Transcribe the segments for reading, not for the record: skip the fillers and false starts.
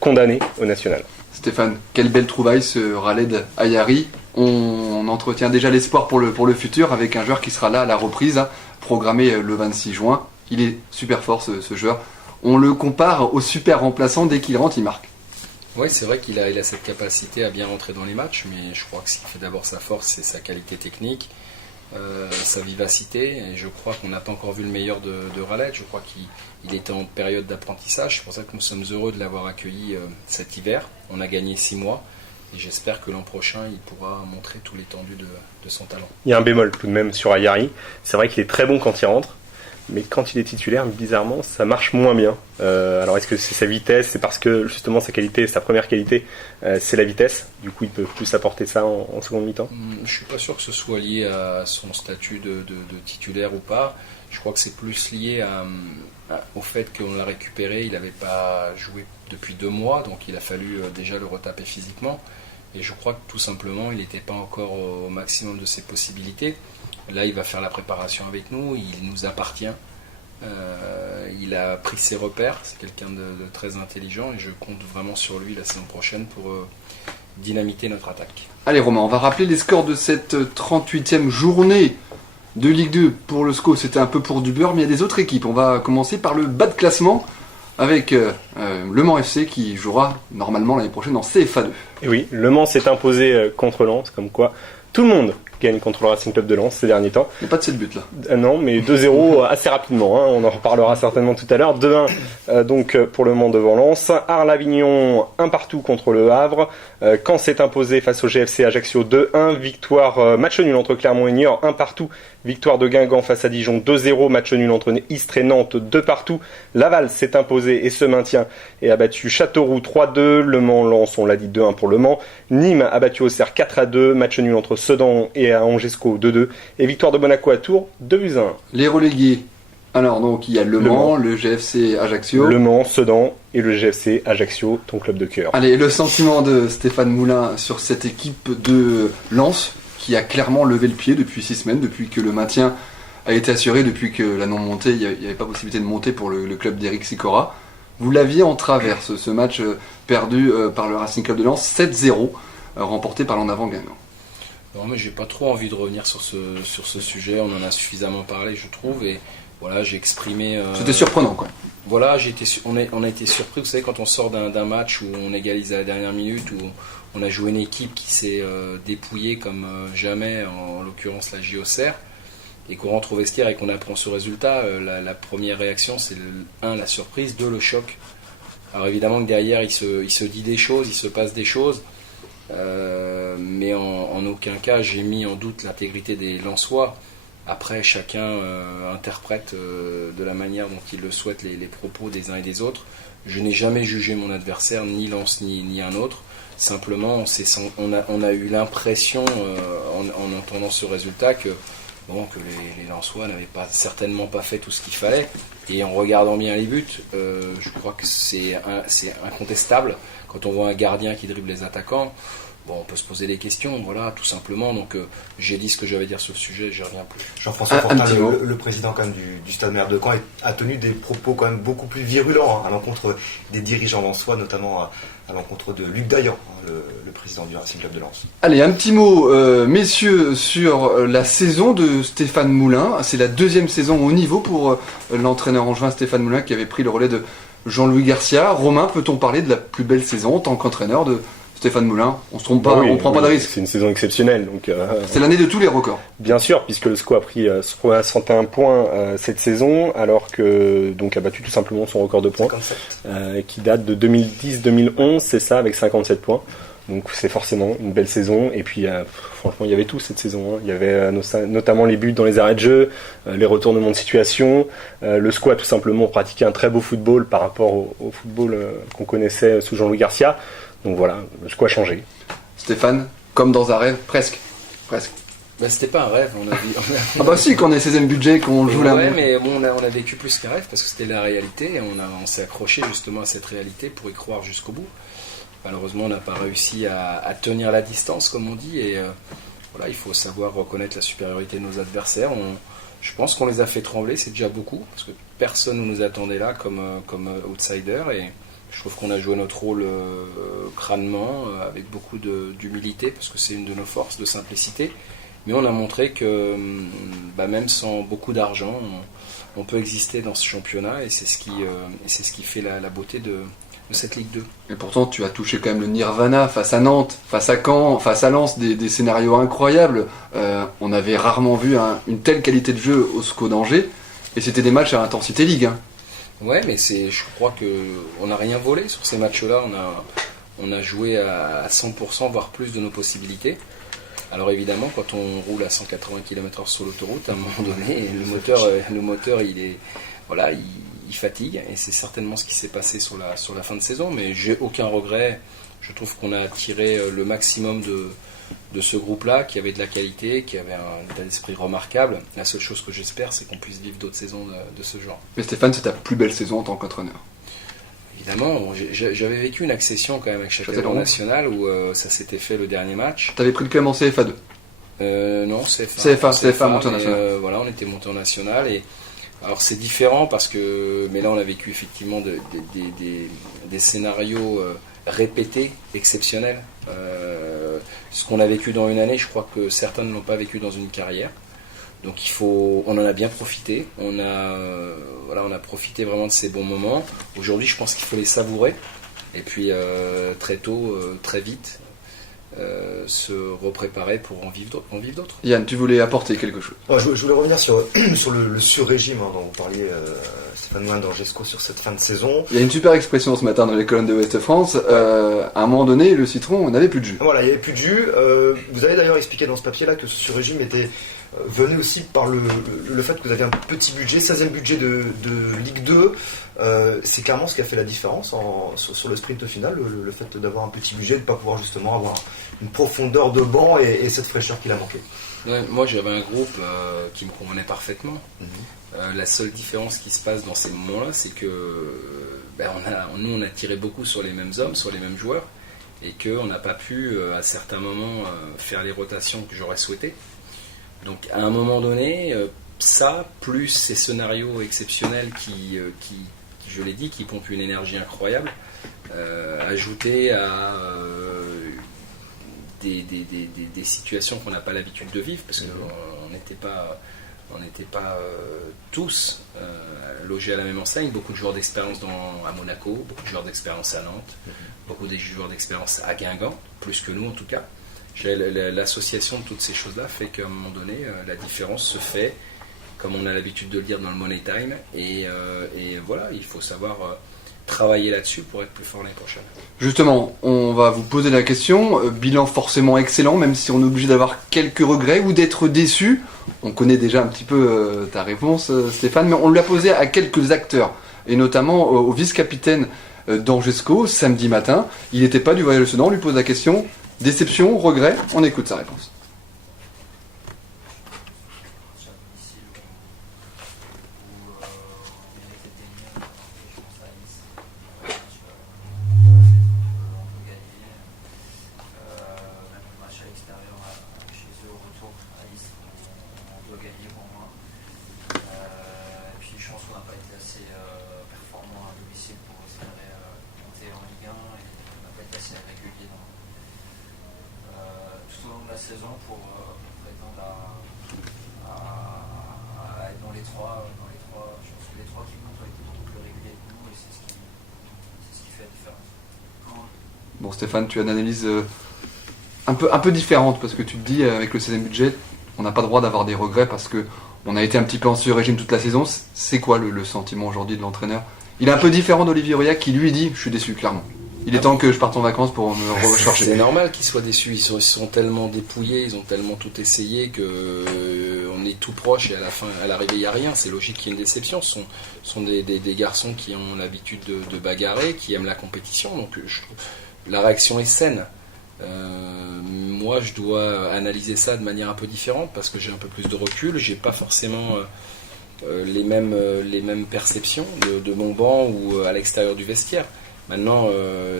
condamné au national. Stéphane, quelle belle trouvaille ce Khaled Ayari. On entretient déjà l'espoir pour le futur avec un joueur qui sera là à la reprise, programmé le 26 juin. Il est super fort ce joueur. On le compare au super remplaçant, dès qu'il rentre, il marque. Oui, c'est vrai qu'il a cette capacité à bien rentrer dans les matchs, mais je crois que ce qui fait d'abord sa force, c'est sa qualité technique, sa vivacité. Et je crois qu'on n'a pas encore vu le meilleur de Khaled. Je crois qu'il était en période d'apprentissage. C'est pour ça que nous sommes heureux de l'avoir accueilli cet hiver. On a gagné 6 mois. Et j'espère que l'an prochain, il pourra montrer tout l'étendue de son talent. Il y a un bémol tout de même sur Ayari. C'est vrai qu'il est très bon quand il rentre, mais quand il est titulaire, bizarrement, ça marche moins bien. Alors est-ce que c'est sa vitesse? C'est parce que justement sa qualité, sa première qualité, c'est la vitesse. Du coup, il peut plus apporter ça en seconde mi-temps. Je ne suis pas sûr que ce soit lié à son statut de titulaire ou pas. Je crois que c'est plus lié au fait qu'on l'a récupéré. Il n'avait pas joué depuis 2 mois, donc il a fallu déjà le retaper physiquement. Et je crois que tout simplement, il n'était pas encore au maximum de ses possibilités. Là, il va faire la préparation avec nous, il nous appartient. Il a pris ses repères, c'est quelqu'un de très intelligent et je compte vraiment sur lui la saison prochaine pour dynamiter notre attaque. Allez Romain, on va rappeler les scores de cette 38e journée de Ligue 2. Pour le SCO, c'était un peu pour du beurre, mais il y a des autres équipes. On va commencer par le bas de classement avec Le Mans FC qui jouera normalement l'année prochaine en CFA2. Et oui, Le Mans s'est imposé contre Lens, comme quoi tout le monde gagne contre le Racing Club de Lens ces derniers temps. Il n'y a pas de 7 buts là. Non, mais 2-0 assez rapidement, hein, on en reparlera certainement tout à l'heure. 2-1 donc pour le Mans devant Lens. Arles-Avignon 1-1 contre le Havre. Caen s'est imposé face au GFC Ajaccio 2-1. Victoire, match nul entre Clermont et Niort 1-1. Victoire de Guingamp face à Dijon 2-0. Match nul entre Istres et Nantes 2-2. Laval s'est imposé et se maintient et a battu Châteauroux 3-2. Le Mans-Lens, on l'a dit 2-1 pour le Mans. Nîmes a battu Auxerre 4-2. Match nul entre Sedan et Angesco 2-2. Et victoire de Monaco à Tours 2-1. Les relégués. Alors donc il y a Le Mans, le GFC Ajaccio. Le Mans, Sedan et le GFC Ajaccio, ton club de cœur. Allez, le sentiment de Stéphane Moulin sur cette équipe de Lens qui a clairement levé le pied depuis 6 semaines, depuis que le maintien a été assuré, depuis que la non-montée, il n'y avait pas possibilité de monter pour le club d'Éric Sicora. Vous l'aviez en travers, ce match perdu par le Racing Club de Lens, 7-0, remporté par l'en avant Guingamp. Non, mais j'ai pas trop envie de revenir sur ce sujet, on en a suffisamment parlé, je trouve, et voilà, j'ai exprimé... C'était surprenant, quoi. Voilà, on a été surpris, vous savez, quand on sort d'un match où on égalise à la dernière minute, où on a joué une équipe qui s'est dépouillée comme jamais, en l'occurrence la JOCR, et qu'on rentre au vestiaire et qu'on apprend ce résultat, la première réaction, c'est la surprise, 2, le choc. Alors évidemment que derrière, il se dit des choses, il se passe des choses, mais en aucun cas, j'ai mis en doute l'intégrité des Lensois. Après, chacun interprète de la manière dont il le souhaite les propos des uns et des autres. Je n'ai jamais jugé mon adversaire, ni Lens, ni un autre. Simplement, on a eu l'impression, en entendant ce résultat, que les Lensois n'avaient certainement pas fait tout ce qu'il fallait. Et en regardant bien les buts, je crois que c'est incontestable. Quand on voit un gardien qui dribble les attaquants, on peut se poser des questions, voilà, tout simplement. Donc j'ai dit ce que j'avais à dire sur le sujet, j'y reviens plus. Jean-François Fortin, le président quand même du Stade Maire de Caen, a tenu des propos quand même beaucoup plus virulents à l'encontre des dirigeants lensois, notamment à l'encontre de Luc Dayan, le président du Racing Club de Lens. Allez, un petit mot, messieurs, sur la saison de Stéphane Moulin. C'est la 2e saison au niveau pour l'entraîneur angevin Stéphane Moulin qui avait pris le relais de Jean-Louis Garcia. Romain, peut-on parler de la plus belle saison en tant qu'entraîneur de Stéphane Moulin? On se trompe pas, on prend pas de risque. C'est une saison exceptionnelle. Donc, c'est l'année de tous les records. Bien sûr, puisque le SCO a pris 61 points cette saison, alors que donc a battu tout simplement son record de points, qui date de 2010-2011, c'est ça, avec 57 points. Donc c'est forcément une belle saison. Et puis franchement, il y avait tout cette saison. Il y avait notamment les buts dans les arrêts de jeu, les retournements de situation. Le SCO a tout simplement pratiqué un très beau football par rapport au football qu'on connaissait sous Jean-Louis Garcia. Donc voilà, le SCO a changé. Stéphane, comme dans un rêve, presque. C'était pas un rêve, on a dit. Ah bah si, qu'on ait 16e budget, qu'on joue là. Ouais, mais bon, on a vécu plus qu'un rêve parce que c'était la réalité et on s'est accroché justement à cette réalité pour y croire jusqu'au bout. Malheureusement, on n'a pas réussi à tenir la distance, comme on dit, et voilà, il faut savoir reconnaître la supériorité de nos adversaires. Je pense qu'on les a fait trembler, c'est déjà beaucoup, parce que personne ne nous attendait là comme outsider, et Je trouve qu'on a joué notre rôle crânement, avec beaucoup d'humilité, parce que c'est une de nos forces, de simplicité. Mais on a montré que même sans beaucoup d'argent, on peut exister dans ce championnat, et c'est ce qui fait la beauté de cette Ligue 2. Et pourtant, tu as touché quand même le nirvana face à Nantes, face à Caen, face à Lens, des scénarios incroyables. On avait rarement vu une telle qualité de jeu au SCO d'Angers, et c'était des matchs à intensité Ligue. Ouais, mais je crois qu'on n'a rien volé sur ces matchs-là. On a joué à 100%, voire plus de nos possibilités. Alors évidemment, quand on roule à 180 km/h sur l'autoroute, à un moment donné, le moteur il fatigue, et c'est certainement ce qui s'est passé sur la fin de saison. Mais j'ai aucun regret. Je trouve qu'on a tiré le maximum de ce groupe-là, qui avait de la qualité, qui avait un état d'esprit remarquable. La seule chose que j'espère, c'est qu'on puisse vivre d'autres saisons de ce genre. Mais Stéphane, c'est ta plus belle saison en tant qu'entraîneur? Évidemment, j'avais vécu une accession quand même avec Châtellerault National, où ça s'était fait le dernier match. T'avais pris le club en CFA2? Non, CFA monté en national. Voilà, on était monté en national, et alors c'est différent mais là on a vécu effectivement des scénarios répétés, exceptionnels. Ce qu'on a vécu dans une année, je crois que certains ne l'ont pas vécu dans une carrière. Donc on en a bien profité. On a profité vraiment de ces bons moments. Aujourd'hui, je pense qu'il faut les savourer. Et puis très tôt, très vite, se repréparer pour en vivre d'autres. Yann, tu voulais apporter quelque chose? Je voulais revenir sur le sur-régime dont vous parliez, Stéphane Moulin d'Angesco, sur cette fin de saison. Il y a une super expression ce matin dans les colonnes de Ouest-France. À un moment donné, le citron n'avait plus de jus. Voilà, il n'y avait plus de jus. Vous avez d'ailleurs expliqué dans ce papier-là que ce sur-régime était venu aussi par le fait que vous aviez un petit budget, 16e budget de Ligue 2. C'est clairement ce qui a fait la différence sur le sprint final, le fait d'avoir un petit budget, de ne pas pouvoir justement avoir une profondeur de banc et cette fraîcheur qu'il a manqué. Ouais, moi j'avais un groupe qui me convenait parfaitement. La seule différence qui se passe dans ces moments-là, c'est que nous on a tiré beaucoup sur les mêmes hommes, sur les mêmes joueurs, et qu'on n'a pas pu à certains moments faire les rotations que j'aurais souhaité. Donc à un moment donné, ça, plus ces scénarios exceptionnels qui je l'ai dit, qui pompent une énergie incroyable, ajouté à des situations qu'on n'a pas l'habitude de vivre, parce qu'on n'était pas tous logés à la même enseigne. Beaucoup de joueurs d'expérience à Monaco, beaucoup de joueurs d'expérience à Nantes, beaucoup de joueurs d'expérience à Guingamp, plus que nous en tout cas. L'association de toutes ces choses-là fait qu'à un moment donné, la différence se fait, comme on a l'habitude de le dire dans le Money Time, et voilà, il faut savoir travailler là-dessus pour être plus fort l'année prochaine. Justement, on va vous poser la question, bilan forcément excellent, même si on est obligé d'avoir quelques regrets ou d'être déçu. On connaît déjà un petit peu ta réponse, Stéphane, mais on l'a posé à quelques acteurs, et notamment au vice-capitaine d'Angesco, samedi matin. Il n'était pas du Voyage de Sedan, on lui pose la question, déception, regret, on écoute sa réponse. Bon Stéphane, tu as une analyse un peu différente, parce que tu te dis avec le 16e budget, on n'a pas le droit d'avoir des regrets parce qu'on a été un petit peu en sur-régime toute la saison. C'est quoi le sentiment aujourd'hui de l'entraîneur? Il est un peu différent d'Olivier Aurillac qui lui dit « je suis déçu clairement ». Il est temps que je parte en vacances pour me rechercher. C'est normal qu'ils soient déçus, ils sont tellement dépouillés, ils ont tellement tout essayé que on est tout proche et à la fin, à l'arrivée, il n'y a rien. C'est logique qu'il y ait une déception. Ce sont des garçons qui ont l'habitude de bagarrer, qui aiment la compétition, donc je trouve la réaction est saine. Moi, je dois analyser ça de manière un peu différente parce que j'ai un peu plus de recul. J'ai pas forcément les mêmes perceptions de mon banc ou à l'extérieur du vestiaire. Maintenant,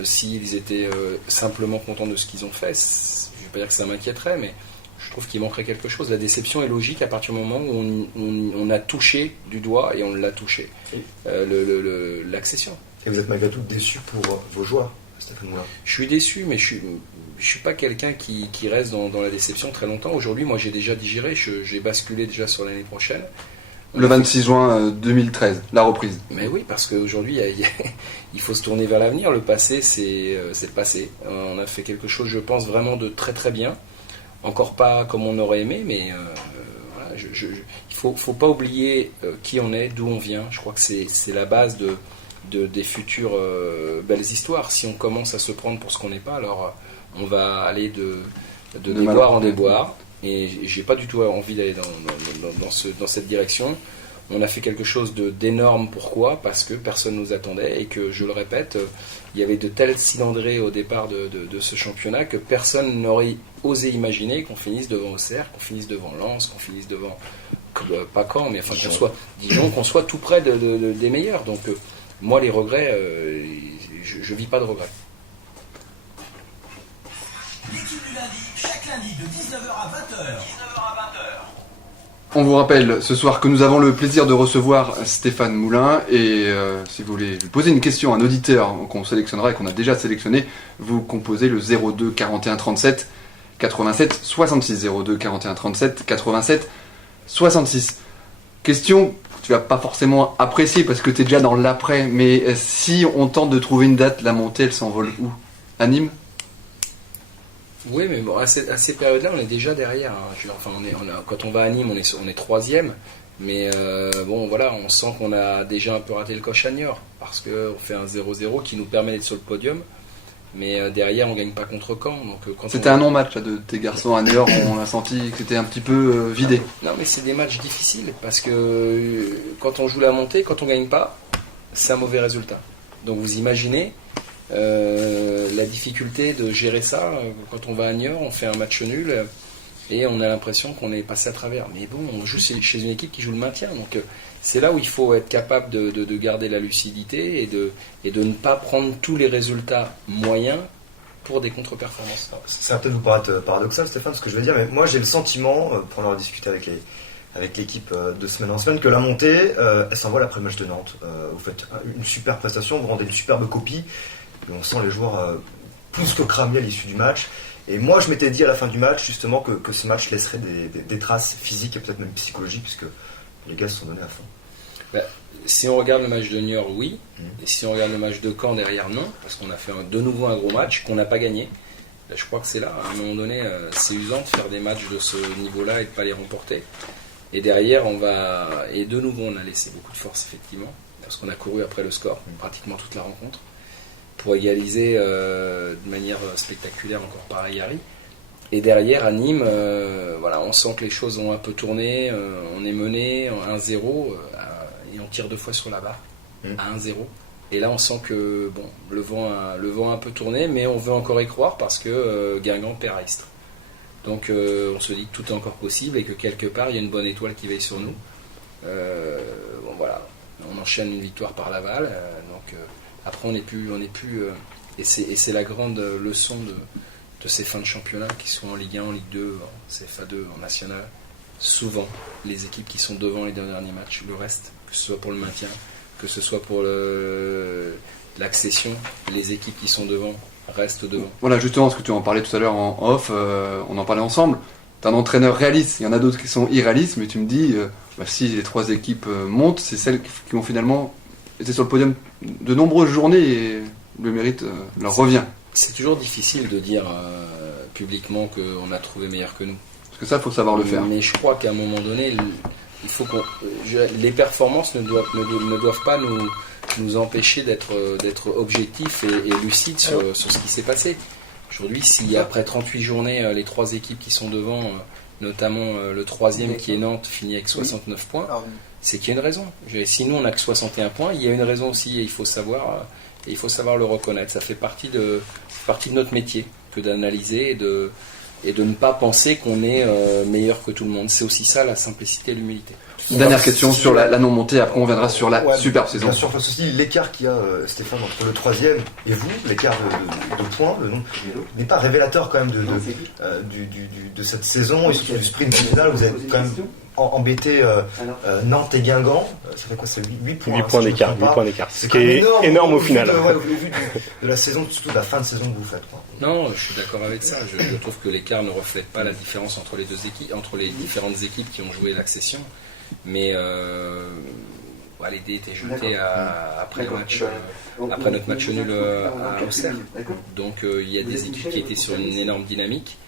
s'ils étaient simplement contents de ce qu'ils ont fait, je ne vais pas dire que ça m'inquiéterait, mais je trouve qu'il manquerait quelque chose. La déception est logique à partir du moment où on a touché du doigt et on l'a touché. L'accession. Et vous êtes malgré tout déçu pour vos joueurs, Stéphane Moulin. Je suis déçu, mais je suis pas quelqu'un qui reste dans la déception très longtemps. Aujourd'hui, moi, j'ai déjà digéré, j'ai basculé déjà sur l'année prochaine. Le 26 juin 2013, la reprise. Mais oui, parce qu'aujourd'hui, il faut se tourner vers l'avenir. Le passé, c'est le passé. On a fait quelque chose, je pense, vraiment de très très bien. Encore pas comme on aurait aimé, mais voilà, il faut pas oublier qui on est, d'où on vient. Je crois que c'est la base des futures belles histoires. Si on commence à se prendre pour ce qu'on n'est pas, alors on va aller de déboire en déboire. Et j'ai pas du tout envie d'aller dans cette direction. On a fait quelque chose d'énorme. Pourquoi ? Parce que personne nous attendait et que, je le répète, il y avait de telles cylindrées au départ de ce championnat que personne n'aurait osé imaginer qu'on finisse devant Auxerre, qu'on finisse devant Lens, qu'on finisse devant pas Caen, mais enfin qu'on soit Dijon, qu'on soit tout près des meilleurs. Donc moi, les regrets, je vis pas de regrets. L'équipe du lundi, chaque lundi de 19h à 20h. On vous rappelle ce soir que nous avons le plaisir de recevoir Stéphane Moulin et si vous voulez lui poser une question à un auditeur qu'on sélectionnera et qu'on a déjà sélectionné, vous composez le 02 41 37 87 66 02 41 37 87 66. Question que tu vas pas forcément apprécier parce que tu es déjà dans l'après, mais si on tente de trouver une date, la montée elle s'envole où ? À Nîmes ? Oui, mais bon, à ces périodes-là, on est déjà derrière. Hein. Enfin, quand on va à Nîmes, on est troisième. Mais bon, voilà, on sent qu'on a déjà un peu raté le coche à Niort. Parce qu'on fait un 0-0 qui nous permet d'être sur le podium. Mais derrière, on ne gagne pas contre Caen. C'était un non-match de tes garçons à Niort. On a senti que c'était un petit peu vidé. Non, mais c'est des matchs difficiles. Parce que quand on joue la montée, quand on ne gagne pas, c'est un mauvais résultat. Donc vous imaginez... la difficulté de gérer ça. Quand on va à Niort, on fait un match nul et on a l'impression qu'on est passé à travers. Mais bon, on joue chez une équipe qui joue le maintien, donc c'est là où il faut être capable de garder la lucidité et de ne pas prendre tous les résultats moyens pour des contre-performances. Ça va peut-être vous paraître paradoxal, Stéphane, ce que je veux dire, mais moi j'ai le sentiment, pour en avoir discuté avec l'équipe de semaine en semaine, que la montée, elle s'envole après le match de Nantes. Vous faites une super prestation, vous rendez une superbe copie. Et on sent les joueurs plus que cramés à l'issue du match. Et moi, je m'étais dit à la fin du match, justement, que ce match laisserait des traces physiques et peut-être même psychologiques, puisque les gars se sont donnés à fond. Bah, si on regarde le match de Niort, oui. Et si on regarde le match de Caen derrière, non. Parce qu'on a fait de nouveau un gros match qu'on n'a pas gagné. Là, je crois que c'est là, à un moment donné, c'est usant de faire des matchs de ce niveau-là et de ne pas les remporter. Et derrière, et de nouveau, on a laissé beaucoup de force, effectivement. Parce qu'on a couru après le score, pratiquement toute la rencontre, pour égaliser de manière spectaculaire encore par Ayari. Et derrière, à Nîmes, voilà, on sent que les choses ont un peu tourné, on est mené 1-0, et on tire 2 fois sur la barre, à 1-0. Et là, on sent que bon, le vent a un peu tourné, mais on veut encore y croire parce que Guingamp perd à Istres. Donc on se dit que tout est encore possible et que quelque part, il y a une bonne étoile qui veille sur nous. Bon, voilà, on enchaîne une victoire par Laval, donc... Après, on n'est plus et c'est la grande leçon de ces fins de championnat, qui soient en Ligue 1, en Ligue 2, en CFA2, en National. Souvent, les équipes qui sont devant les 2 derniers matchs, le reste, que ce soit pour le maintien, que ce soit pour l'accession, les équipes qui sont devant restent devant. Voilà, justement, ce que tu en parlais tout à l'heure en off, on en parlait ensemble. Tu es un entraîneur réaliste, il y en a d'autres qui sont irréalistes, mais tu me dis, si les 3 équipes montent, c'est celles qui ont finalement été sur le podium de nombreuses journées et le mérite leur revient. C'est toujours difficile de dire publiquement qu'on a trouvé meilleur que nous. Parce que ça, il faut savoir le faire. Mais je crois qu'à un moment donné, il faut les performances ne doivent pas nous empêcher d'être objectifs et lucides sur ce qui s'est passé. Aujourd'hui, si après 38 journées, les 3 équipes qui sont devant, notamment le 3e qui est Nantes, finit avec 69 points, c'est qu'il y a une raison. Si nous on n'a que 61 points, il y a une raison aussi et il faut savoir le reconnaître. Ça fait partie de notre métier que d'analyser et de ne pas penser qu'on est meilleur que tout le monde. C'est aussi ça la simplicité et l'humilité. Dernière question sur la non-montée, après on viendra sur la superbe saison. Bien sûr, face aussi l'écart qu'il y a, Stéphane, entre le 3e et vous, l'écart de points, n'est pas révélateur quand même de cette saison et surtout du sprint final. Vous êtes quand même embêté Nantes et Guingamp. Ça fait quoi, c'est 8 points 8 points d'écart, 8 points d'écart. Ce qui est énorme au final. Au vu de la saison, surtout de la fin de saison que vous faites, quoi. Non, je suis d'accord avec ça. Je trouve que l'écart ne reflète pas la différence entre les deux équipes, entre les différentes équipes qui ont joué l'accession. Mais l'idée était jetée après notre match nul à Auxerre. Donc il y a des équipes qui étaient sur une énorme dynamique.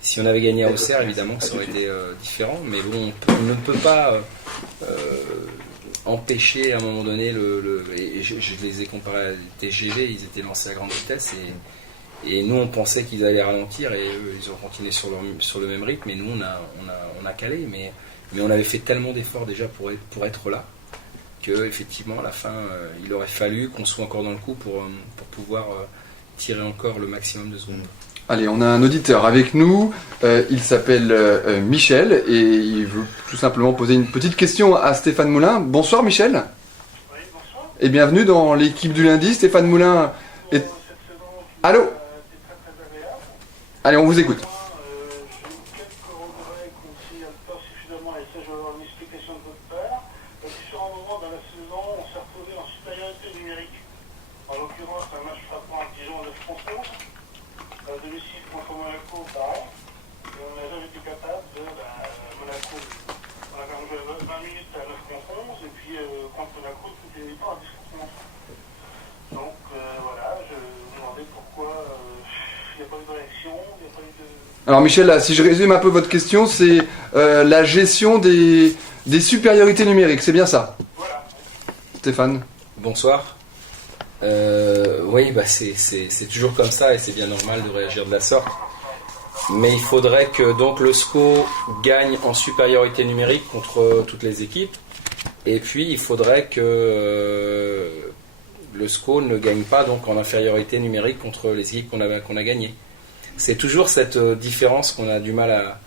Si on avait gagné à Auxerre, évidemment, ça aurait été différent. Mais bon, on ne peut pas empêcher à un moment donné et je les ai comparés à TGV, ils étaient lancés à grande vitesse et nous on pensait qu'ils allaient ralentir et eux ils ont continué sur le même rythme et nous on a calé mais on avait fait tellement d'efforts déjà pour être là que effectivement à la fin il aurait fallu qu'on soit encore dans le coup pour pouvoir tirer encore le maximum de secondes. Allez, on a un auditeur avec nous, il s'appelle Michel et il veut tout simplement poser une petite question à Stéphane Moulin. Bonsoir Michel. Oui, bonsoir. Et bienvenue dans l'équipe du lundi. Stéphane Moulin est... Allô ? Allez, on vous écoute. J'ai quelques regrets qu'on ne signale pas suffisamment, et ça je vais avoir une explication de votre part. Sur un moment dans la saison, on s'est retrouvé en supériorité numérique. En l'occurrence, un match frappant à Dijon à 9 contre 11. Domicile contre Monaco, pareil. Et on n'a jamais été capable de Monaco. On a quand même joué 20 minutes à 9 contre 11, et puis contre Monaco, tout est pas à 10 contre 11. Donc voilà, je me demandais pourquoi il n'y a pas eu de réaction, il n'y a pas eu de... Alors Michel, là, si je résume un peu votre question, c'est la gestion des supériorités numériques, c'est bien ça ? Voilà. Stéphane ? Bonsoir. Oui, c'est toujours comme ça et c'est bien normal de réagir de la sorte. Mais il faudrait que donc le SCO gagne en supériorité numérique contre toutes les équipes. Et puis il faudrait que le SCO ne gagne pas donc en infériorité numérique contre les équipes qu'on a gagnées. C'est toujours cette différence qu'on a du mal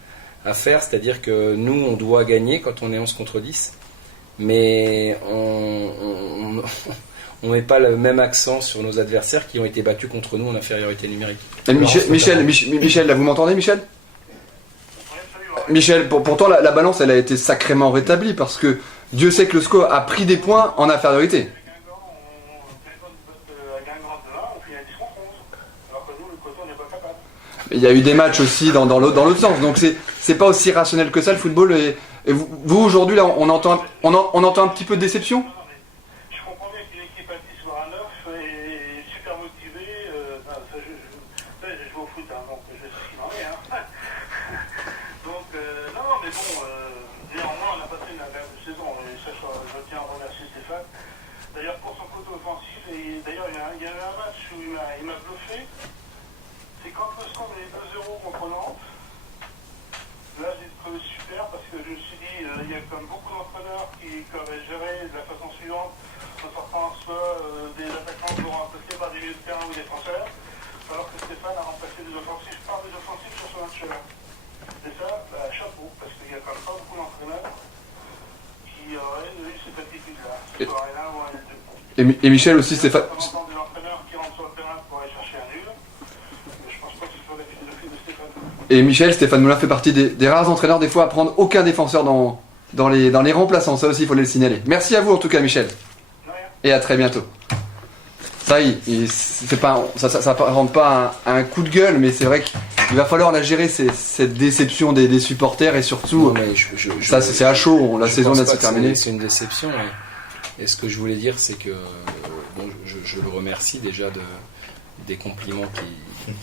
à faire, c'est-à-dire que nous on doit gagner quand on est 11 contre 10, mais on met pas le même accent sur nos adversaires qui ont été battus contre nous en infériorité numérique. Michel, là, vous m'entendez Michel ? Michel, pourtant la balance elle a été sacrément rétablie parce que Dieu sait que le SCO a pris des points en infériorité. Il y a eu des matchs aussi dans l'autre sens, donc c'est pas aussi rationnel que ça le football. Et vous aujourd'hui là, on entend un petit peu de déception. Je comprends bien qu'une équipe à 10 voire à 9 est super motivée. J'ai joué au foot, donc je sais ce qu'il en est. Donc non, mais bon, néanmoins on a passé une agréable saison et ça je tiens à remercier Stéphane. D'ailleurs pour son côté offensif, et d'ailleurs il y avait un match où il m'a bluffé. C'est quand le score est 2-0 contre Nantes. Là, j'ai trouvé super parce que je me suis dit, il y a quand même beaucoup d'entraîneurs qui avaient géré de la façon suivante, en sortant soit des attaquants qui vont remplacés par des milieux de terrain ou des défenseurs, alors que Stéphane a remplacé des offensifs par des offensifs sur ce match-là. Et ça, chapeau, parce qu'il n'y a quand même pas beaucoup d'entraîneurs qui auraient eu cette attitude-là. Ce soir-là, ou un des deux. Et Michel aussi, Stéphane. Des entraîneurs qui rentrent sur le terrain pour aller chercher un nul. Je pense pas que ce soit la philosophie de Stéphane. Et Michel, Stéphane Moulin fait partie des rares entraîneurs des fois à prendre aucun défenseur dans les remplaçants. Ça aussi, il faut le signaler. Merci à vous en tout cas, Michel. Et à très bientôt. Ça y est, ça rentre pas à un coup de gueule, mais c'est vrai qu'il va falloir la gérer cette déception des supporters et surtout, ça c'est à chaud. La saison vient de se terminer. C'est une déception. Et ce que je voulais dire, c'est que je le remercie déjà des compliments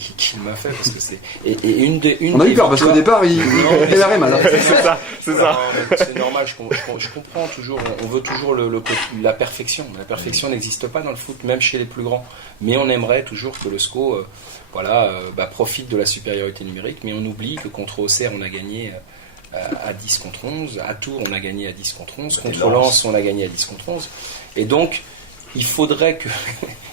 qu'il m'a fait parce que c'est on a eu peur parce qu'au départ il démarrait mal. C'est ça. C'est normal, je comprends toujours. On veut toujours la perfection. La perfection n'existe pas dans le foot, même chez les plus grands. Mais on aimerait toujours que le SCO profite de la supériorité numérique, mais on oublie que contre Auxerre on a gagné à 10 contre 11, à Tours on a gagné à 10 contre 11, contre Lens on a gagné à 10 contre 11, et donc il faudrait que,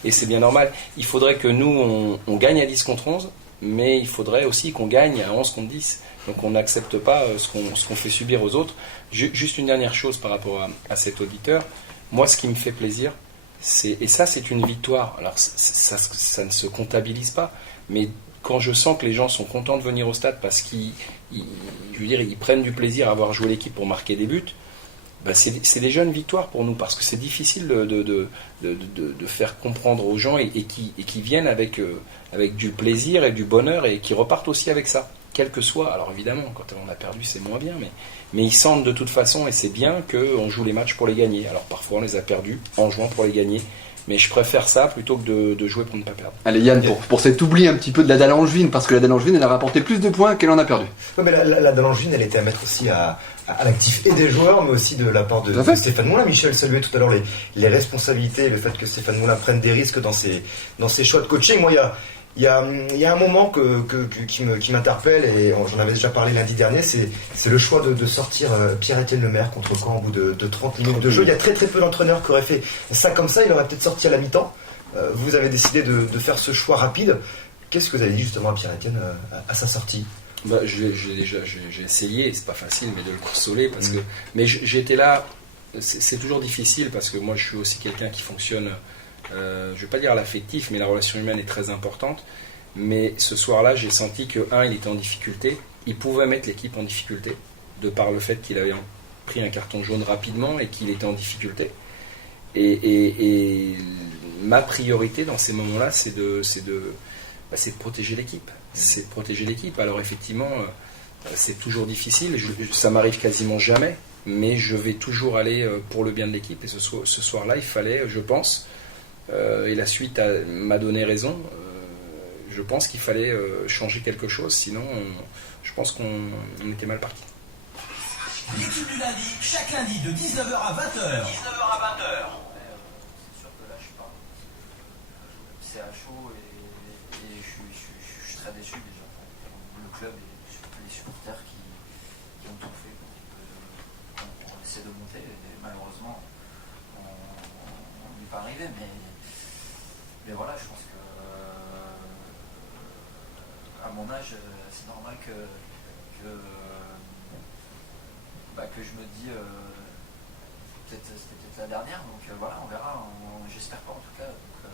et c'est bien normal, il faudrait que nous on gagne à 10 contre 11, mais il faudrait aussi qu'on gagne à 11 contre 10, donc on n'accepte pas ce qu'on fait subir aux autres. Juste une dernière chose par rapport à cet auditeur, moi ce qui me fait plaisir, Et ça, c'est une victoire. Alors, ça ne se comptabilise pas, mais quand je sens que les gens sont contents de venir au stade parce qu'ils prennent du plaisir à avoir joué l'équipe pour marquer des buts, c'est des jeunes victoires pour nous, parce que c'est difficile de faire comprendre aux gens et qui viennent avec du plaisir et du bonheur et qui repartent aussi avec ça, quel que soit. Alors évidemment, quand on a perdu, c'est moins bien, mais ils sentent de toute façon, et c'est bien qu'on joue les matchs pour les gagner. Alors parfois on les a perdus en jouant pour les gagner, mais je préfère ça plutôt que de jouer pour ne pas perdre. Allez Yann, pour cet oubli un petit peu de la Dalle Angevine, parce que la Dalle Angevine, elle a rapporté plus de points qu'elle en a perdu. Ouais, mais la Dalle Angevine, elle était à mettre aussi à l'actif et des joueurs, mais aussi de la part de Stéphane Moulin. Michel saluait tout à l'heure les responsabilités, le fait que Stéphane Moulin prenne des risques dans ses choix de coaching. Moi, il y a un moment qui m'interpelle, et j'en avais déjà parlé lundi dernier, c'est le choix de sortir Pierre-Étienne Lemaire contre Caen au bout de 30 minutes de jeu. Il y a très très peu d'entraîneurs qui auraient fait ça comme ça, il aurait peut-être sorti à la mi-temps. Vous avez décidé de faire ce choix rapide. Qu'est-ce que vous avez dit justement à Pierre-Étienne à sa sortie? J'ai essayé, c'est pas facile, mais de le consoler, parce que mais j'étais là. C'est toujours difficile, parce que moi je suis aussi quelqu'un qui fonctionne, je vais pas dire à l'affectif, mais la relation humaine est très importante. Mais ce soir-là, j'ai senti que il était en difficulté, il pouvait mettre l'équipe en difficulté de par le fait qu'il avait pris un carton jaune rapidement et qu'il était en difficulté. Et ma priorité dans ces moments-là, c'est de protéger l'équipe. C'est de protéger l'équipe. Alors effectivement, c'est toujours difficile. Ça m'arrive quasiment jamais, mais je vais toujours aller pour le bien de l'équipe. Et ce soir-là, il fallait, je pense, et la suite m'a donné raison, je pense qu'il fallait changer quelque chose. Sinon, je pense qu'on était mal parti. L'équipe du lundi, chaque lundi de 19h à 20h. 19h à 20h. C'est sûr que là, je parle. C'est à chaud et je suis très déçu déjà. Le club et surtout les supporters qui ont tout fait pour qu'on essaie de monter. Et malheureusement, on n'y est pas arrivé. Mais voilà, je pense que à mon âge, c'est normal que je me dis c'était peut-être la dernière, donc voilà, on verra, j'espère pas en tout cas. Donc,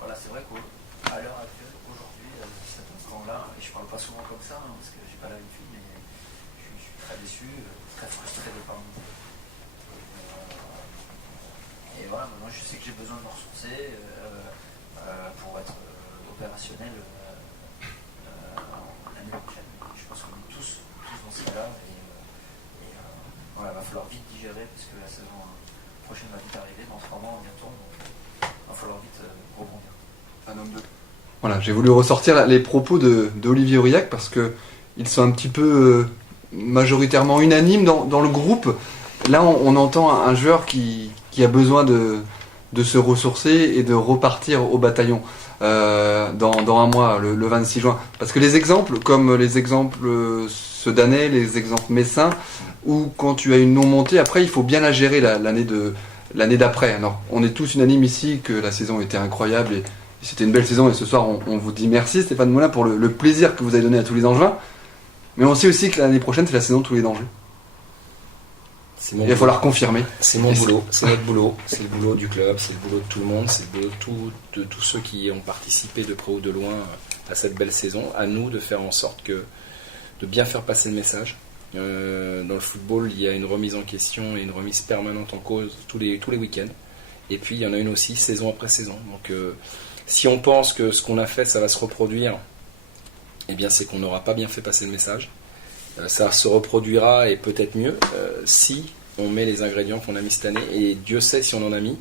voilà, c'est vrai qu'à l'heure actuelle, aujourd'hui, cet instant-là, et je parle pas souvent comme ça, parce que j'ai pas l'habitude, mais je suis très déçu, très frustré de ne pas monter. Et voilà, maintenant je sais que j'ai besoin de me ressourcer pour être opérationnel l'année prochaine. Je pense qu'on est tous dans ce cas-là. Voilà, il va falloir vite digérer, parce que la saison prochaine va vite arriver, dans 3 mois bientôt, donc il va falloir vite rebondir. Un homme de... Voilà, j'ai voulu ressortir les propos d'Olivier Aurillac, parce qu'ils sont un petit peu majoritairement unanimes dans le groupe. Là, on entend un joueur qui a besoin de se ressourcer et de repartir au bataillon dans un mois, le 26 juin. Parce que les exemples, comme les exemples sedanais, les exemples messins, où quand tu as une non-montée, après il faut bien la gérer l'année d'après. Alors on est tous unanimes ici que la saison était incroyable et c'était une belle saison, et ce soir on vous dit merci Stéphane Moulin pour le plaisir que vous avez donné à tous les Angevins, mais on sait aussi que l'année prochaine c'est la saison de tous les dangers. Il va falloir confirmer. C'est mon boulot, c'est notre boulot, c'est le boulot du club, c'est le boulot de tout le monde, c'est le boulot de tous ceux qui ont participé de près ou de loin à cette belle saison. À nous de faire en sorte de bien faire passer le message. Dans le football, il y a une remise en question et une remise permanente en cause tous les week-ends. Et puis il y en a une aussi saison après saison. Donc si on pense que ce qu'on a fait, ça va se reproduire, eh bien c'est qu'on n'aura pas bien fait passer le message. Ça se reproduira, et peut-être mieux, si on met les ingrédients qu'on a mis cette année. Et Dieu sait si on en a mis.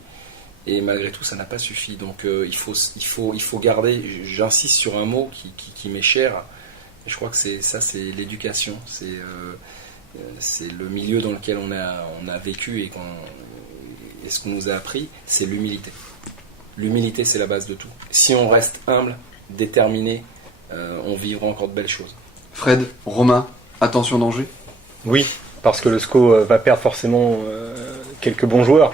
Et malgré tout, ça n'a pas suffi. Donc il faut garder, j'insiste sur un mot qui m'est cher. Je crois que c'est l'éducation, c'est le milieu dans lequel on a vécu et ce qu'on nous a appris, c'est l'humilité. L'humilité, c'est la base de tout. Si on reste humble, déterminé, on vivra encore de belles choses. Fred, Romain, attention danger. Oui, parce que le SCO va perdre forcément quelques bons joueurs,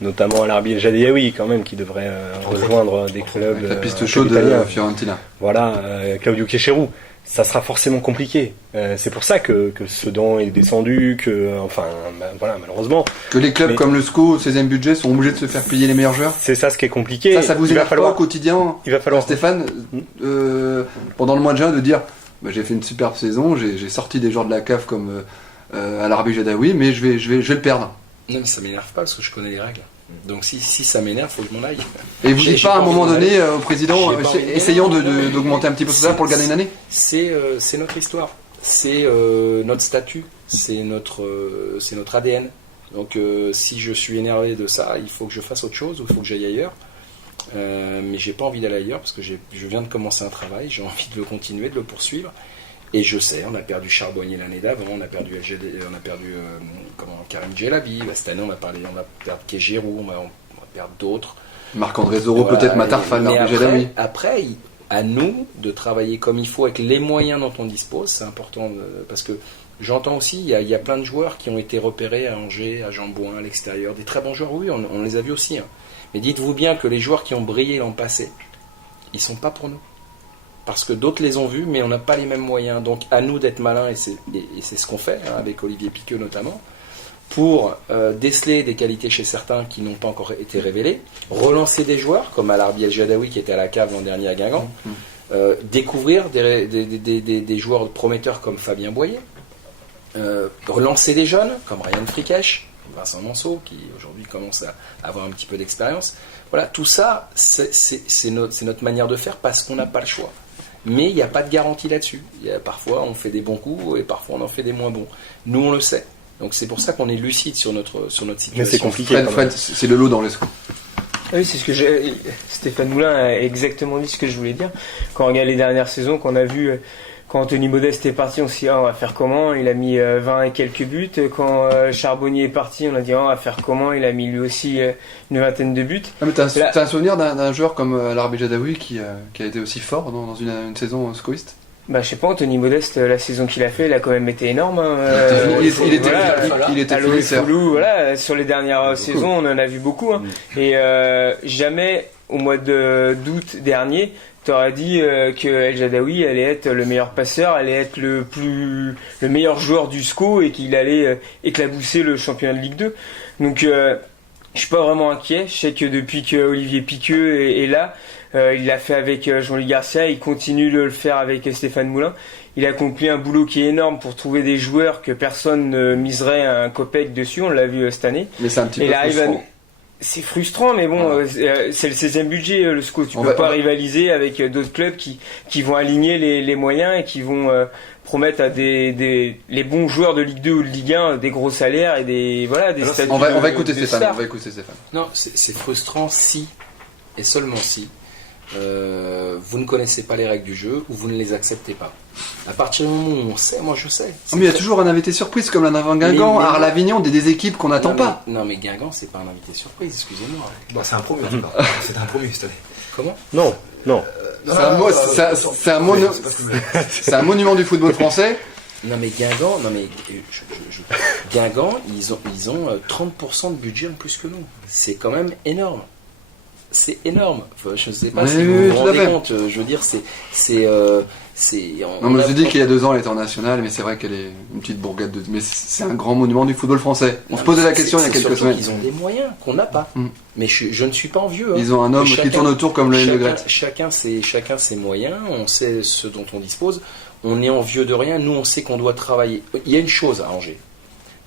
notamment Alarbi El Jadéaoui quand même, qui devrait rejoindre des clubs. Avec la piste chaude italiens. Fiorentina. Voilà, Claudio Kecheru. ça sera forcément compliqué. C'est pour ça que Sedan est descendu, malheureusement. Que les clubs comme le SCO, 16e budget, sont obligés de se faire payer les meilleurs joueurs. C'est ça ce qui est compliqué. Ça vous énerve pas au quotidien, il va falloir Stéphane, pendant le mois de juin, de dire j'ai fait une superbe saison, j'ai sorti des joueurs de la CAF comme Al-Arabi Jadaoui, mais je vais le perdre. Non, mais ça m'énerve pas parce que je connais les règles. Donc si ça m'énerve, faut que je m'en aille. Et vous dites pas à un moment donné au président, essayons d'augmenter un petit peu ça pour le garder une année. C'est notre histoire, c'est notre statut, c'est notre ADN. Donc si je suis énervé de ça, il faut que je fasse autre chose ou il faut que j'aille ailleurs. Mais j'ai pas envie d'aller ailleurs parce que je viens de commencer un travail, j'ai envie de le continuer, de le poursuivre. Et je sais, on a perdu Charbonnier l'année d'avant, on a perdu Karim Djelabi, cette année on va perdre Kéjérou, on va perdre d'autres. Marc-André Zoro, voilà, peut-être Matarfan, Djelabi. Après, à nous de travailler comme il faut avec les moyens dont on dispose, c'est important parce que j'entends aussi, il y a plein de joueurs qui ont été repérés à Angers, à Jambouin, à l'extérieur, des très bons joueurs, oui, on les a vus aussi. Hein. Mais dites-vous bien que les joueurs qui ont brillé l'an passé, ils sont pas pour nous. Parce que d'autres les ont vus, mais on n'a pas les mêmes moyens. Donc à nous d'être malins, et c'est ce qu'on fait, avec Olivier Piqueux notamment, pour déceler des qualités chez certains qui n'ont pas encore été révélées, relancer des joueurs, comme Al-Arabi El Jadaoui qui était à la cave l'an dernier à Guingamp, découvrir des joueurs prometteurs comme Fabien Boyer, relancer des jeunes, comme Ryan Frikesh, Vincent Manceau, qui aujourd'hui commence à avoir un petit peu d'expérience. Voilà, tout ça, c'est notre manière de faire parce qu'on n'a pas le choix. Mais il n'y a pas de garantie là-dessus. Parfois, on fait des bons coups et parfois, on en fait des moins bons. Nous, on le sait. Donc, c'est pour ça qu'on est lucide sur notre situation. Mais c'est compliqué. Fred, c'est le lot dans les SCO. Oui, c'est ce que Stéphane Moulin a exactement dit ce que je voulais dire. Quand on regarde les dernières saisons, qu'on a vu... Quand Anthony Modeste est parti, on s'est dit on va faire comment? Il a mis 20 et quelques buts. Quand Charbonnier est parti, on a dit on va faire comment? Il a mis lui aussi une vingtaine de buts. Ah, mais t'as un souvenir d'un joueur comme Al-Arabi Jadaoui qui a été aussi fort dans une saison scoïste? Bah je sais pas, Anthony Modeste, la saison qu'il a fait, elle a quand même été énorme. Il était finisseur. Voilà, sur les dernières saisons, on en a vu beaucoup. Hein. Et jamais au mois d'août dernier, t'aurais dit que El Jadaoui allait être le meilleur passeur, allait être le meilleur joueur du SCO et qu'il allait éclabousser le championnat de Ligue 2. Donc je suis pas vraiment inquiet. Je sais que depuis que Olivier Piqueux est là, il l'a fait avec Jean-Louis Garcia, il continue de le faire avec Stéphane Moulin. Il a accompli un boulot qui est énorme pour trouver des joueurs que personne ne miserait un copec dessus, on l'a vu cette année. Mais c'est un petit peu frustrant. C'est frustrant, mais bon, c'est le 16e budget, le SCO. Tu peux pas rivaliser avec d'autres clubs qui vont aligner les moyens et qui vont promettre à les bons joueurs de Ligue 2 ou de Ligue 1 des gros salaires et des statuts. On va écouter Stéphane. Non, c'est frustrant si, et seulement si, vous ne connaissez pas les règles du jeu ou vous ne les acceptez pas. À partir du moment où on sait, moi je sais. Mais il y a toujours un invité surprise comme l'avant Guingamp, Arles-Avignon, des équipes qu'on n'attend pas. Non mais Guingamp c'est pas un invité surprise, excusez-moi. Bon, c'est un promu, c'est un promu cette année. Comment? Non. C'est un monument du football français. Non mais Guingamp, Guingamp, ils ont 30% de budget en plus que nous. C'est quand même énorme. C'est énorme. Enfin, je ne sais pas si vous vous rendez compte. Je veux dire, Non, mais je dis qu'il y a 2 ans, elle était en nationale, mais c'est vrai qu'elle est une petite bourgade mais c'est un grand monument du football français. On se posait la question il y a quelques semaines. Ils ont des moyens qu'on n'a pas. Mais je ne suis pas envieux. Ils ont un homme qui tourne autour comme le Gret. Chacun ses moyens. On sait ce dont on dispose. On est envieux de rien. Nous, on sait qu'on doit travailler. Il y a une chose à Angers.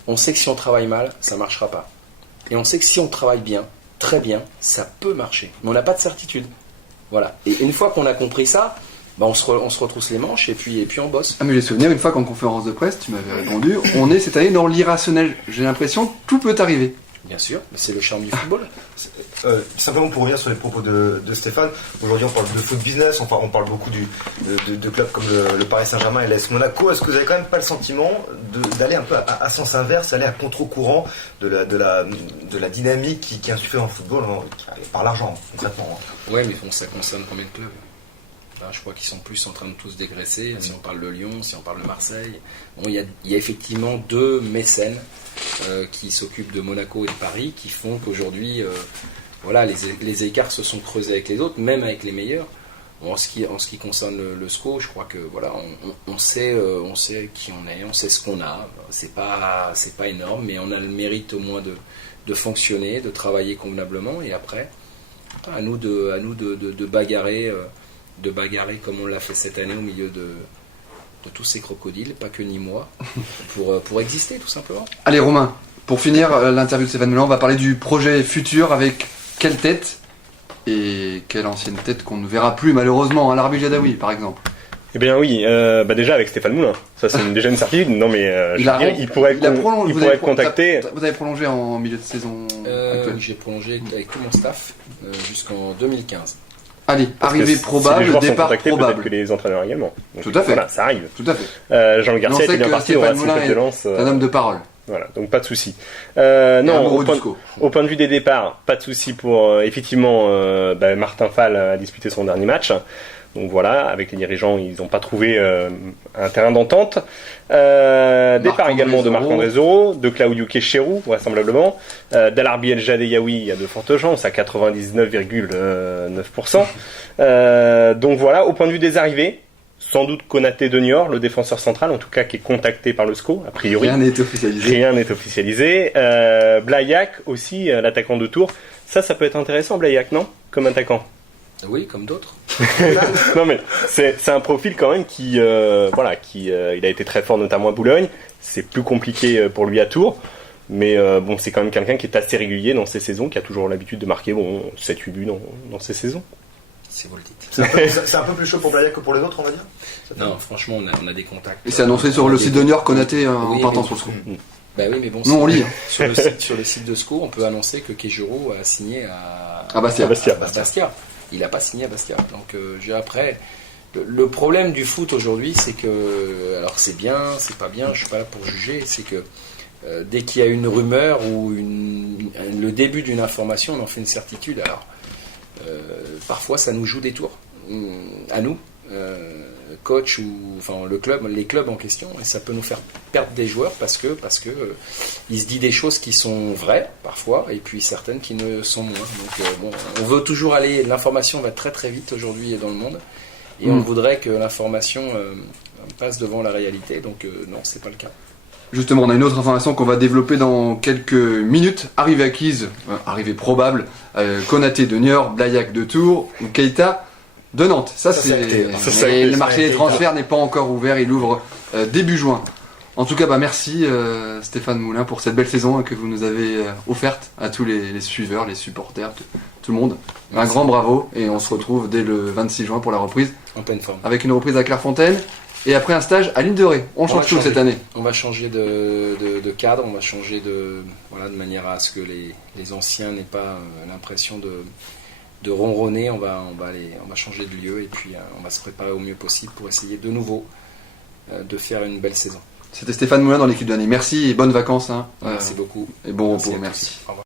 On sait que si on travaille mal, ça marchera pas. Et on sait que si on travaille bien, très bien, ça peut marcher. Mais on n'a pas de certitude. Voilà. Et une fois qu'on a compris ça, on se retrousse les manches et puis on bosse. Ah mais j'ai souvenir, une fois qu'en conférence de presse, tu m'avais répondu, on est cette année dans l'irrationnel. J'ai l'impression que tout peut arriver. Bien sûr, c'est le charme du football. Simplement pour revenir sur les propos de Stéphane, aujourd'hui on parle de foot business, on parle beaucoup de clubs comme le Paris Saint-Germain et l'AS Monaco. Est-ce que vous n'avez quand même pas le sentiment d'aller un peu à sens inverse, aller à contre-courant de la dynamique qui insuffle dans le football par l'argent, concrètement? Ouais, mais ça concerne combien de clubs? Là, je crois qu'ils sont plus en train de tous dégraisser. Si on parle de Lyon, si on parle de Marseille. Bon, il y a effectivement 2 mécènes qui s'occupent de Monaco et de Paris qui font qu'aujourd'hui, les écarts se sont creusés avec les autres, même avec les meilleurs. Bon, en ce qui concerne le SCO, je crois que voilà, on sait qui on est, on sait ce qu'on a. C'est pas énorme, mais on a le mérite au moins de fonctionner, de travailler convenablement, et après à nous de bagarrer comme on l'a fait cette année au milieu de tous ces crocodiles, pas que ni moi, pour exister tout simplement. Allez Romain, pour finir l'interview de Stéphane Moulin, on va parler du projet futur avec quelle tête et quelle ancienne tête qu'on ne verra plus malheureusement, Larbi Jadaoui par exemple. Eh bien oui, déjà avec Stéphane Moulin, ça c'est déjà une certitude. Non mais il pourrait être contacté. Vous avez prolongé en milieu de saison actuelle. Oui, j'ai prolongé avec tout mon staff jusqu'en 2015. Allez, arrivée probable, si les départ peut-être probable. que les entraîneurs également. Donc, Tout à fait. Voilà, ça arrive. Tout à fait. Jean Garcia était bien parti, Stéphane son Moulin club de Lens. C'est un homme de parole. Voilà, donc pas de souci. Non, Non, au point de vue des départs, pas de souci pour effectivement Martin Fall a disputé son dernier match. Donc voilà, avec les dirigeants, ils n'ont pas trouvé un terrain d'entente. Départ également de Marc-André Zoro, de Claudio Quecherou, vraisemblablement. d'Alarbi El Jadeyaoui, il y a de fortes chances, à 99,9%. Donc voilà, au point de vue des arrivées, sans doute Konaté de Niort, le défenseur central, en tout cas qui est contacté par le SCO, a priori. Rien n'est officialisé. Rien n'est officialisé. Blaillac aussi, l'attaquant de Tours. Ça peut être intéressant, Blaillac, non? Comme attaquant. Oui, comme d'autres. Non mais c'est un profil quand même qui il a été très fort notamment à Boulogne. C'est plus compliqué pour lui à Tours, mais bon, c'est quand même quelqu'un qui est assez régulier dans ses saisons, qui a toujours l'habitude de marquer 7-8 buts dans ses saisons. Si vous le dites. C'est un peu plus chaud pour Blaillac que pour les autres, on va dire. Non, franchement, on a des contacts. Et c'est annoncé sur le site de Niort, Konaté en partant sur le SCO. Bah oui, mais bon. Nous on lit. Sur le site de SCO, on peut annoncer que Quecherou a signé à Bastia. Bastia. Il n'a pas signé à Bastia. Donc après, le problème du foot aujourd'hui, c'est que, alors c'est bien, c'est pas bien, je suis pas là pour juger, c'est que dès qu'il y a une rumeur ou le début d'une information, on en fait une certitude. Alors parfois, ça nous joue des tours à nous, coach ou enfin les clubs en question, et ça peut nous faire perdre des joueurs parce que il se dit des choses qui sont vraies parfois et puis certaines qui ne sont moins. Donc on veut toujours aller, l'information va très très vite aujourd'hui dans le monde et on voudrait que l'information passe devant la réalité. Donc non, c'est pas le cas. Justement, on a une autre information qu'on va développer dans quelques minutes. Arrivée acquise, arrivée probable, Konaté de Niort, Blaillac de Tours ou Keita de Nantes. Ça c'est le marché des transferts n'est pas encore ouvert, il ouvre début juin. En tout cas, merci Stéphane Moulin pour cette belle saison que vous nous avez offerte à tous les suiveurs, les supporters, tout le monde. Merci. Un grand bravo et on se retrouve dès le 26 juin pour la reprise. En pleine forme. Avec une reprise à Clairefontaine et après un stage à l'île de Ré. On change tout cette année. On va changer de cadre, on va changer de manière à ce que les anciens n'aient pas l'impression de ronronner. On va changer de lieu et puis on va se préparer au mieux possible pour essayer de nouveau de faire une belle saison. C'était Stéphane Moulin dans l'équipe de l'année. Merci et bonnes vacances. Merci beaucoup. Et bon repos. Merci. Au revoir.